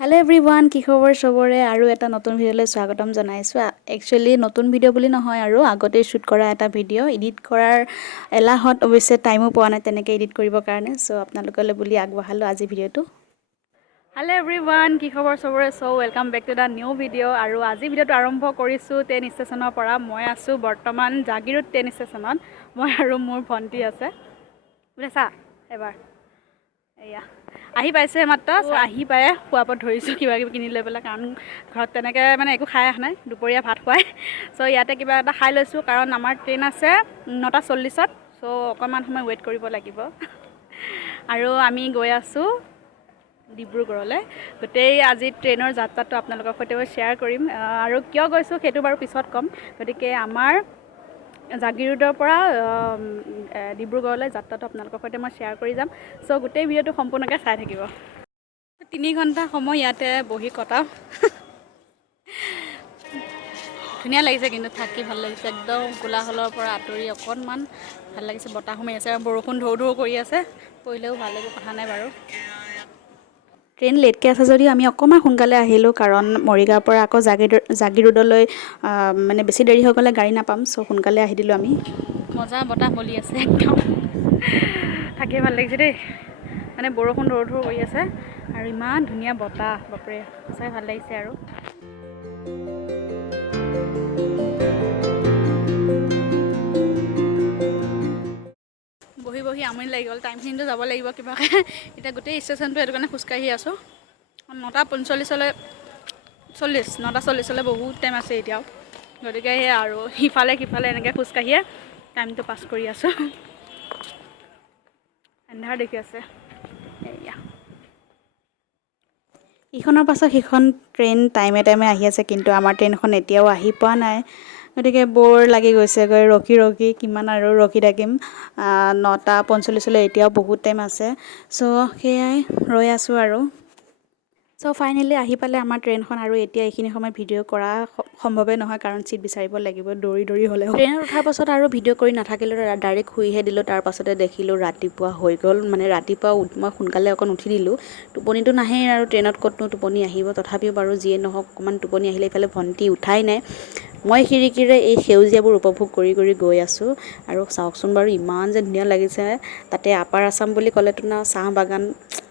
Hello everyone কি খবৰ সবৰে আৰু এটা নতুন ভিডিঅলৈ স্বাগতম জনাইছো একচুয়ালি নতুন ভিডিঅ বুলি নহয় আৰু আগতে শুট কৰা এটা ভিডিঅ এডিট কৰাৰ এলাহত অৱশ্যে টাইমো পোৱা নাই তেনেকৈ এডিট কৰিবৰ কাৰণে সো আপোনালোকলৈ বুলি আগবঢ়ালো আজি ভিডিঅটো हेलो एवरीवन কি খবৰ সবৰে so welcome back to the new video আৰু আজি ভিডিঅটো আৰম্ভ কৰিছো ট্ৰেইন ষ্টেচনৰ পৰা মই আছো বৰ্তমান জাগিৰোড ট্ৰেইন ষ্টেচনত মই আৰু মোৰ ভন্টি আছে বুজিছা এবাৰ এয়া আহি পাইছে মাত্ৰ আহি পায় খুৱাপত ধৰিছো কিবা কিবি কিনি লৈ পেলাই কাৰণ ঘৰত তেনেকৈ মানে একো খাই আহা নাই দুপৰীয়া ভাত খুৱাই সো ইয়াতে কিবা এটা খাই লৈছো কাৰণ আমাৰ ট্ৰেইন আছে 9:40ত সো অকমান সময় ওয়েট কৰিব লাগিব আৰু আমি গৈ আছো ডিব্ৰুগড়লৈ গোটেই আজি ট্ৰেইনৰ যাত্ৰাটো আপোনালোকৰ সৈতে শ্বেয়াৰ কৰিম আৰু কিয় গৈছো সেইটো বাৰু পিছত কম গতিকে আমাৰ জাগিৰোডৰ পৰা ডিব্ৰুগড়লৈ যাত্ৰাটো আপোনালোকৰ সৈতে মই শ্বেয়াৰ কৰি যাম সো গোটেই ভিডিঅটো সম্পূৰ্ণকৈ চাই থাকিব 3 ঘণ্টা সময় ইয়াতে বহি কটাও ধুনীয়া লাগিছে কিন্তু থাকি ভাল লাগিছে একদম কোলাহলৰ পৰা আঁতৰি অকণমান ভাল লাগিছে বতাহ সোমাই আছে আৰু বৰষুণ ধৌ ধৌ কৰি আছে পৰিলেও ভাল লাগিব কথা নাই বাৰু ট্ৰেইন লেটকৈ আছে যদিও আমি অকণমান সোনকালে আহিলোঁ কাৰণ মৰিগাঁৱৰ পৰা আকৌ জাগিৰোডলৈ মানে বেছি দেৰি হৈ গ'লে গাড়ী নাপাম সো সোনকালে আহি দিলোঁ আমি মজা বতাহ বলি আছে একদম থাকি ভাল লাগিছে দেই মানে বৰষুণ ধৌ ধৌ কৰি আছে আৰু ইমান ধুনীয়া বতাহ বাপৰে সঁচাই ভাল লাগিছে আৰু বহি বহি আমনি লাগি গ'ল টাইমখিনিতো যাব লাগিব কিবাকৈ এতিয়া গোটেই ষ্টেচনটো সেইটো কাৰণে খোজকাঢ়ি আছোঁ 9:45লৈ 9:40লৈ বহুত টাইম আছে এতিয়াও গতিকে সেই আৰু সিফালে সিফালে এনেকৈ খোজকাঢ়িয়ে টাইমটো পাছ কৰি আছোঁ এন্ধাৰ দেখি আছে এয়া ইখনৰ পাছত সিখন ট্ৰেইন টাইমে টাইমে আহি আছে কিন্তু আমাৰ ট্ৰেইনখন এতিয়াও আহি পোৱা নাই গতিকে বৰ লাগি গৈছেগৈ ৰখি ৰখি কিমান আৰু ৰখি থাকিম 9:45লৈ এতিয়াও বহুত টাইম আছে সো সেয়াই ৰৈ আছোঁ আৰু সো ফাইনেলি আহি পালে আমাৰ ট্ৰেইনখন আৰু এতিয়া এইখিনি সময় ভিডিঅ' কৰা সম্ভৱে নহয় কাৰণ চিট বিচাৰিব লাগিব দৌৰি দৌৰি হ'লেও ট্ৰেইনত উঠাৰ পাছত আৰু ভিডিঅ' কৰি নাথাকিলোঁ ডাইৰেক্ট শুইহে দিলোঁ তাৰ পাছতে দেখিলোঁ ৰাতিপুৱা হৈ গ'ল মানে ৰাতিপুৱা মই সোনকালে অকণ উঠি দিলোঁ টোপনিটো নাহেই আৰু ট্ৰেইনত ক'তনো টোপনি আহিব তথাপিও বাৰু যিয়ে নহওক অকণমান টোপনি আহিলে ইফালে ভণ্টি উঠাই নাই মই খিৰিকীৰে এই সেউজীয়াবোৰ উপভোগ কৰি কৰি গৈ আছোঁ আৰু চাওকচোন বাৰু ইমান যে ধুনীয়া লাগিছে তাতে আপাৰ আছাম বুলি ক'লেতো না চাহ বাগান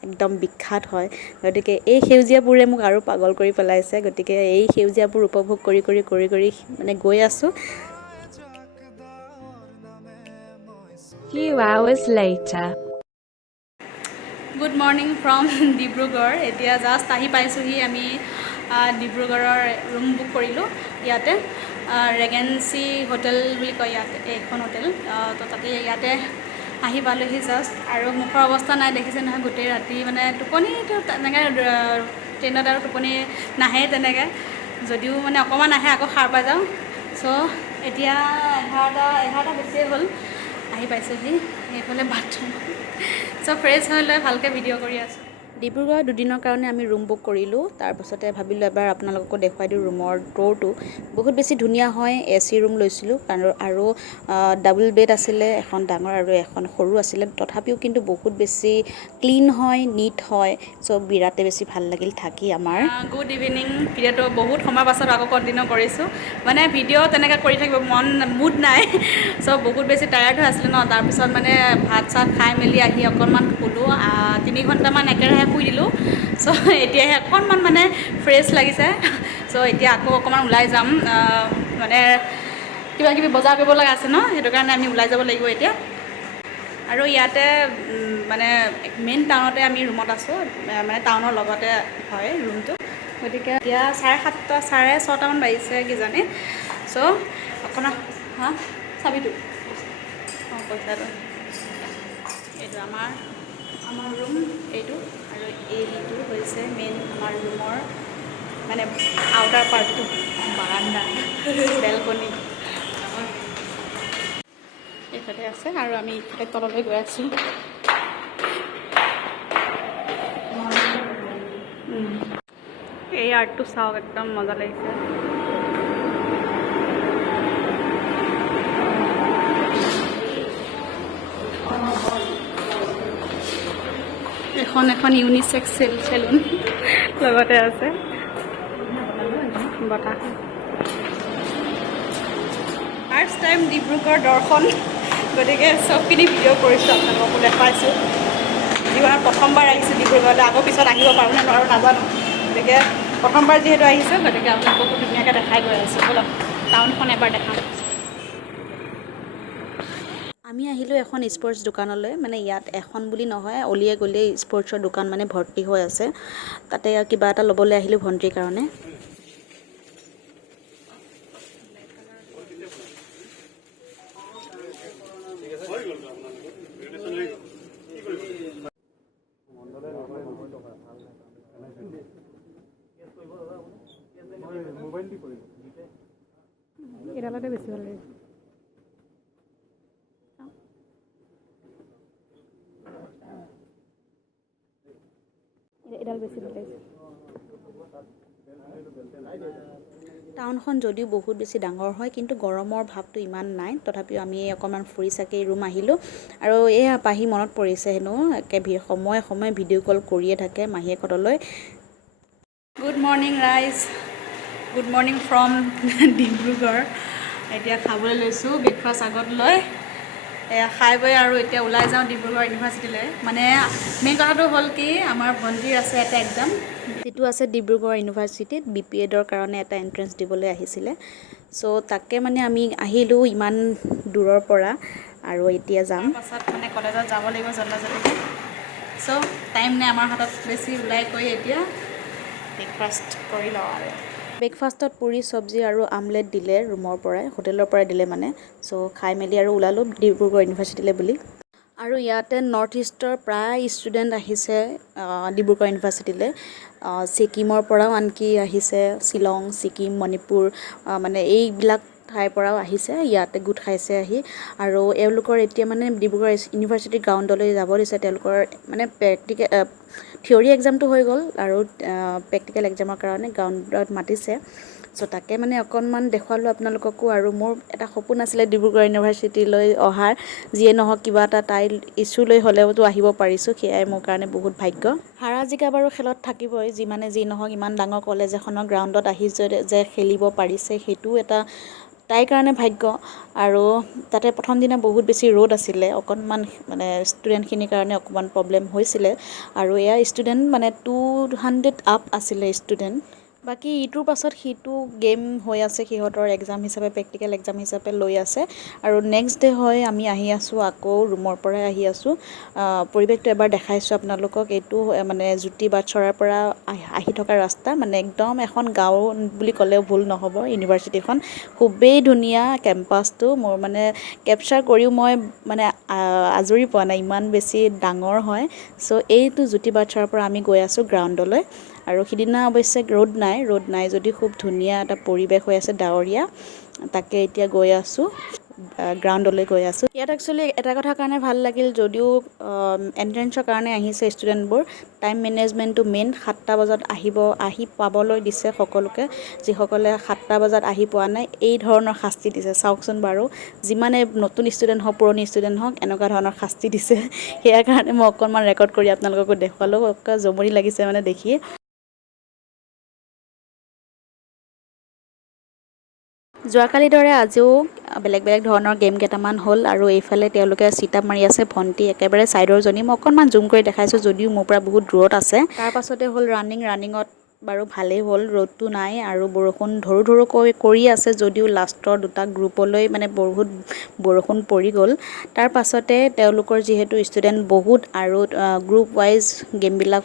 একদম বিখ্যাত হয় গতিকে এই সেউজীয়াবোৰে মোক আৰু পাগল কৰি পেলাইছে গতিকে এই সেউজীয়াবোৰ উপভোগ কৰি কৰি কৰি কৰি মানে গৈ আছোঁ Few hours later. Good morning from Dibrugarh এতিয়া জাষ্ট আহি পাইছোঁহি আমি ডিব্ৰুগড়ৰ ৰুম বুক কৰিলোঁ ইয়াতে ৰেগেঞ্চি হোটেল বুলি কয় ইয়াতে এইখন হোটেল তো তাতে ইয়াতে আহি পালোঁহি জাষ্ট আৰু মুখৰ অৱস্থা নাই দেখিছে নহয় গোটেই ৰাতি মানে টোপনিটো তেনেকৈ ট্ৰেইনত আৰু টোপনি নাহে তেনেকৈ যদিও মানে অকণমান আহে আকৌ সাৰ পাই যাওঁ চ' এতিয়া 11টা বেছিয়ে হ'ল আহি পাইছোঁহি এইফালে বাথৰুম চ' ফ্ৰেছ হৈ লৈ ভালকৈ ভিডিঅ' কৰি আছোঁ ডিব্ৰুগড় দুদিনৰ কাৰণে আমি ৰুম বুক কৰিলোঁ তাৰপাছতে ভাবিলোঁ এবাৰ আপোনালোককো দেখুৱাই দিওঁ ৰুমৰ ড'ৰটো বহুত বেছি ধুনীয়া হয় AC ৰুম লৈছিলোঁ আৰু ডাবল বেড আছিলে এখন ডাঙৰ আৰু এখন সৰু আছিলে তথাপিও কিন্তু বহুত বেছি ক্লিন হয় নিট হয় চ' বিৰাটে বেছি ভাল লাগিল থাকি আমাৰ গুড ইভিনিং ভিডিঅ'টো বহুত সময় পাছত আকৌ কণ্টিনিউ কৰিছোঁ মানে ভিডিঅ' তেনেকৈ কৰি থাকিব মুড নাই চ' বহুত বেছি টায়াৰ্ড হৈ আছিলোঁ ন তাৰপিছত মানে ভাত চাত খাই মেলি আহি অকণমান শুলোঁ 3 ঘণ্টামান একেৰাহে শুই দিলোঁ চ' এতিয়াহে অকণমান মানে ফ্ৰেছ লাগিছে চ' এতিয়া আকৌ অকণমান ওলাই যাম মানে কিবা কিবি বজাৰ কৰিব লগা আছে ন সেইটো কাৰণে আমি ওলাই যাব লাগিব এতিয়া আৰু ইয়াতে মানে মেইন টাউনতে আমি ৰুমত আছোঁ মানে টাউনৰ লগতে হয় ৰুমটো গতিকে এতিয়া 7:30 6:30মান বাজিছে কিজানি চ' অকণমান চাবিটো পইচাটো এইটো আমাৰ ৰুম এইটো আৰু এইটো হৈছে মেইন আমাৰ ৰুমৰ মানে আউটাৰ পাৰ্টটো বাৰান্দা বেলকনি এইফালে আছে আৰু আমি ইফালে তললৈ গৈ আছোঁ এই আৰ্টটো চাওক একদম মজা লাগিছে এখন ইউনিসেক্স সেলুন লগতে আছে বতাহ। ফাৰ্ষ্ট টাইম ডিব্ৰুগড় দৰ্শন, গতিকে চবখিনি ভিডিঅ' কৰিছোঁ, আপোনালোককো দেখাইছোঁ। জীৱনত প্ৰথমবাৰ আহিছোঁ ডিব্ৰুগড়লৈ, আগৰ পিছত আহিব পাৰোঁ নে নোৱাৰোঁ নাজানো, গতিকে প্ৰথমবাৰ যিহেতু আহিছোঁ, গতিকে আপোনালোককো ধুনীয়াকৈ দেখাই গৈ আছোঁ। ব'লক টাউনখন এবাৰ দেখাম। আমি আহিলোঁ এখন স্পৰ্টছ দোকানলৈ, মানে ইয়াত এখন বুলি নহয়, অলিয়ে গলিয়ে স্পৰ্টছৰ দোকান মানে ভৰ্তি হৈ আছে। তাতে কিবা এটা ল'বলৈ আহিলোঁ ভণ্টিৰ কাৰণে। এডালতে বেছি ভাল লাগে। এডাল বেছি ভাল লাগিছে। টাউনখন যদিও বহুত বেছি ডাঙৰ হয়, কিন্তু গৰমৰ ভাৱটো ইমান নাই। তথাপিও আমি অকণমান ফুৰি চাকি ৰুম আহিলোঁ। আৰু এয়া পাহি মনত পৰিছে হেনো, একে সময়ে সময়ে ভিডিঅ' কল কৰিয়ে থাকে মাহীয়েকহঁতলৈ। গুড মৰ্ণিং ৰাইজ, গুড মৰ্ণিং ফ্ৰম ডিব্ৰুগড়। এতিয়া খাবলৈ লৈছোঁ ব্ৰেকফাষ্ট আগত লৈ। এয়া খাই বৈ আৰু এতিয়া ওলাই যাওঁ ডিব্ৰুগড় ইউনিভাৰ্চিটিলৈ। মানে মেইন কথাটো হ'ল কি, আমাৰ ভণ্টিৰ আছে এটা এক্সাম, যিটো আছে ডিব্ৰুগড় ইউনিভাৰ্চিটিত BPEDৰ কাৰণে এটা এণ্ট্ৰেঞ্চ দিবলৈ আহিছিলে। চ' তাকে মানে আমি আহিলোঁ ইমান দূৰৰ পৰা, আৰু এতিয়া যাম। পাছত মানে কলেজত যাব লাগিব জল্দি। চ' টাইম নাই আমাৰ হাতত বেছি, ওলাই কৰি এতিয়া ব্ৰেকফাষ্ট কৰি লওঁ আৰু। ব্ৰেকফাষ্টত পুৰি চব্জি আৰু আমলেট দিলে ৰুমৰ পৰাই, হোটেলৰ পৰাই দিলে মানে। চ' খাই মেলি আৰু ওলালোঁ ডিব্ৰুগড় ইউনিভাৰ্চিটিলৈ বুলি। আৰু ইয়াতে নৰ্থ ইষ্টৰ প্ৰায় ষ্টুডেণ্ট আহিছে ডিব্ৰুগড় ইউনিভাৰ্চিটিলৈ। ছিকিমৰ পৰাও আনকি আহিছে, শ্বিলং, ছিকিম, মণিপুৰ, মানে এইবিলাক ঠাইৰ পৰাও আহিছে, ইয়াতে গোট খাইছে আহি। আৰু এওঁলোকৰ এতিয়া মানে ডিব্ৰুগড় ইউনিভাৰ্চিটিৰ গ্ৰাউণ্ডলৈ যাব দিছে। তেওঁলোকৰ মানে থিয়ৰী এক্সামটো হৈ গ'ল, আৰু প্ৰেক্টিকেল এক্সামৰ কাৰণে গ্ৰাউণ্ডত মাতিছে। চ' তাকে মানে অকণমান দেখুৱালোঁ আপোনালোককো। আৰু মোৰ এটা সপোন আছিলে ডিব্ৰুগড় ইউনিভাৰ্চিটিলৈ অহাৰ, যিয়ে নহওক কিবা এটা তাইৰ ইছ্যু লৈ হ'লেওতো আহিব পাৰিছোঁ, সেয়াই মোৰ কাৰণে বহুত ভাগ্য। হাৰা জিকা বাৰু খেলত থাকিবই, যিমানে যি নহওক ইমান ডাঙৰ কলেজ এখনৰ গ্ৰাউণ্ডত আহি যে খেলিব পাৰিছে, সেইটোও এটা তাইৰ কাৰণে ভাগ্য। আৰু তাতে প্ৰথম দিনা বহুত বেছি ৰ'দ আছিলে, অকণমান মানে ষ্টুডেণ্টখিনিৰ কাৰণে অকণমান প্ৰব্লেম হৈছিলে। আৰু এয়া ষ্টুডেণ্ট মানে 200 আপ আছিলে ষ্টুডেণ্ট। বাকী ইটোৰ পাছত সিটো গেম হৈ আছে, সিহঁতৰ এক্সাম হিচাপে, প্ৰেক্টিকেল এক্সাম হিচাপে লৈ আছে। আৰু নেক্সট ডে হয় আমি আহি আছোঁ, আকৌ ৰুমৰ পৰাই আহি আছোঁ। পৰিৱেশটো এবাৰ দেখাইছোঁ আপোনালোকক। এইটো মানে জ্যোতি বাটচৰাৰ পৰা আহি থকা ৰাস্তা, মানে একদম এখন গাঁও বুলি ক'লেও ভুল নহ'ব। ইউনিভাৰ্চিটিখন খুবেই ধুনীয়া, কেম্পাছটো মোৰ মানে কেপচাৰ কৰিও মই মানে আজৰি পোৱা নাই, ইমান বেছি ডাঙৰ হয়। চ' এইটো জ্যোতি বাটচৰাৰ পৰা আমি গৈ আছোঁ গ্ৰাউণ্ডলৈ। আৰু সিদিনা অৱশ্যে ৰ'দ নাই যদিও খুব ধুনীয়া এটা পৰিৱেশ হৈ আছে, ডাৱৰীয়া। তাকে এতিয়া গৈ আছোঁ, গ্ৰাউণ্ডলৈ গৈ আছোঁ। ইয়াত একচুৱেলি এটা কথাৰ কাৰণে ভাল লাগিল, যদিও এণ্ট্ৰেঞ্চৰ কাৰণে আহিছে ষ্টুডেণ্টবোৰ, টাইম মেনেজমেণ্টটো মেইন। 7টা বজাত আহি পাবলৈ দিছে সকলোকে। যিসকলে 7টা বজাত আহি পোৱা নাই, এই ধৰণৰ শাস্তি দিছে। চাওকচোন বাৰু, যিমানে নতুন ষ্টুডেণ্ট হওক, পুৰণি ষ্টুডেণ্ট হওক, এনেকুৱা ধৰণৰ শাস্তি দিছে। সেয়াৰ কাৰণে মই অকণমান ৰেকৰ্ড কৰি আপোনালোককো দেখুৱালোঁ, জমনি লাগিছে মানে দেখি। যোৱাকালিৰ দৰে আজিও বেলেগ ধৰণৰ গেম কেইটামান হ'ল। আৰু এইফালে তেওঁলোকে চিট-আপ মাৰি আছে, ভণ্টি একেবাৰে ছাইডৰজনী। মই অকণমান জুম কৰি দেখাইছোঁ, যদিও মোৰ পৰা বহুত দূৰত আছে। তাৰ পাছতে হ'ল ৰানিঙত বাৰু ভালেই হ'ল, ৰ'দটো নাই আৰু বৰষুণ ধৰো কৰি আছে, যদিও লাষ্টৰ দুটা গ্ৰুপলৈ মানে বহুত বৰষুণ পৰি গ'ল। তাৰ পাছতে তেওঁলোকৰ যিহেতু ষ্টুডেণ্ট বহুত, আৰু গ্ৰুপ ৱাইজ গেমবিলাক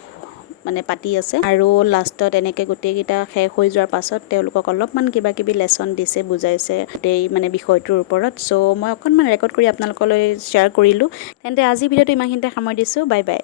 মানে পাতি আছে। আৰু লাষ্টত এনেকৈ গোটেইকেইটা শেষ হৈ যোৱাৰ পাছত তেওঁলোকক অলপমান কিবা কিবি লেচন দিছে, বুজাইছে গোটেই মানে বিষয়টোৰ ওপৰত। চ' মই অকণমান ৰেকৰ্ড কৰি আপোনালোকলৈ শ্বেয়াৰ কৰিলোঁ। তেন্তে আজি ভিডিঅ'টো ইমানখিনিতে সামৰি দিছোঁ। Bye bye.